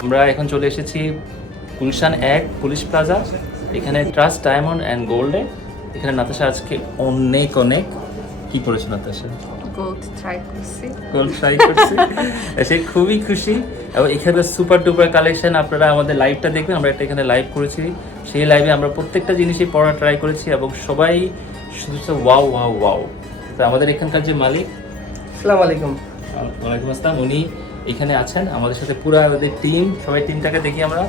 আমরা এখন চলে এসেছি গুলশান এক পুলিশ প্লাজা এখানে ট্রাস্ট ডায়মন্ড অ্যান্ড গোল্ডে এখানে নাতাশা আজকে অনেক অনেক কি পড়েছে নাতাশা? গোল্ড ট্রাই করছি। গোল্ড ট্রাই করছি। সে খুবই খুশি। এবং এখানে সুপার ডুপার কালেকশন আপনারা আমাদের লাইভটা দেখবেন। আমরা একটা এখানে লাইভ করেছি। সেই লাইভে আমরা প্রত্যেকটা জিনিসই পড়া ট্রাই করেছি এবং সবাই শুধু ওয়াও ওয়াও ওয়াও তো আমাদের এখানকার যে মালিক আসসালামু আলাইকুম। ওয়ালাইকুম আসসালাম। উনি এখানে আছেন। আমাদের সাথে পুরো আমাদের টিম সবাই টিমটাকে দেখি আমরা।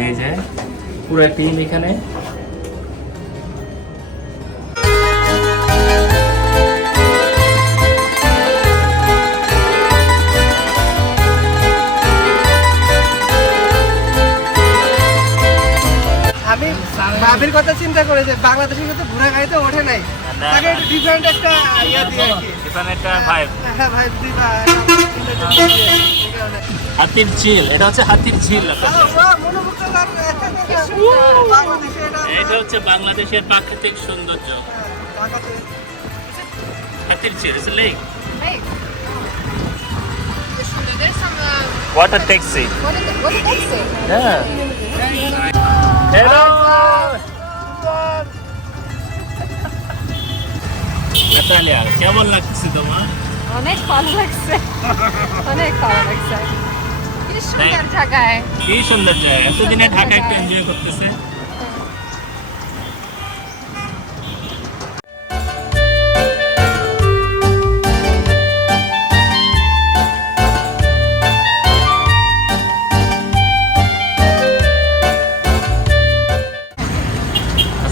এই যে পুরো টিম এখানে। ভাবির কথা চিন্তা করেছে বাংলাদেশের কথা ঘোরা গাড়িতে ওঠে নাই। তাকে একটু ডিফারেন্ট একটা ইয়া দিয়ে আর কি। এখানে একটা ভাইব হ্যাঁ ভাই দিবা হাতির ঝিল এটা হচ্ছে হাতির ঝিল এটা এটা হচ্ছে বাংলাদেশের প্রাকৃতিক সৌন্দর্য। Hatir Jheel it's lake water taxi what what did they say? হ্যাঁ নাতালিয়া কেমন লাগছে তোমার? অনেক ভালো লাগছে। অনেক ভালো লাগছে। কি সুন্দর জায়গায়। কি সুন্দর জায়গা। এতদিনে ঢাকা একটু এনজয় করতেছে।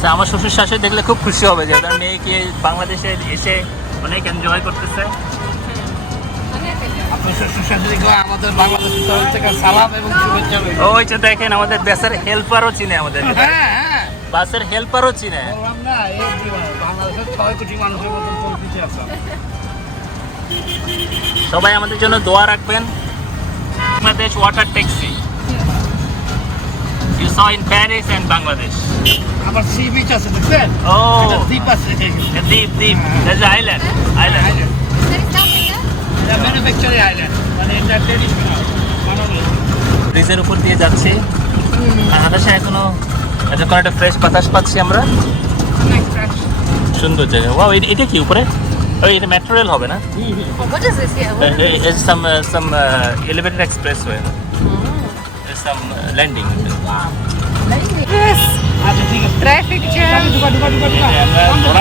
আচ্ছা আমার শ্বশুর শাশুড়ি দেখলে খুব খুশি হবে যে তার মেয়েকে বাংলাদেশে এসে অনেক এনজয় করতেছে। ওই যে দেখেন আমাদের দেশের হেল্পারও চিনে আমাদের। হ্যাঁ হ্যাঁ। বাসের হেল্পারও চিনে। আছে সবাই আমাদের জন্য দোয়া রাখবেন। Bangladesh water taxi you saw in Paris and Bangladesh আবার সি বিচ আছে দেখছেন? ও। দ্বীপ আছে দ্বীপ। দ্বীপ দ্যাটস আইল্যান্ড আইল্যান্ড এটা ম্যানুফ্যাকচারিং আইল্যান্ড মানে এটা ট্রেডিশনাল ব্রিজের উপর দিয়ে যাচ্ছি। আকাশে এখনও যখন একটা ফ্রেশ বাতাস পাচ্ছি আমরা। সুন্দর জায়গা। ওয়াও এটা কি উপরে? ওই এটা মেট্রো রেল হবে না? What is this here? What is this? Some some elevated express way some landing Yes. আচ্ছা ঠিক আছে Traffic jam. ঢুকা ঢুকা ঢুকা ঢুকা আমরা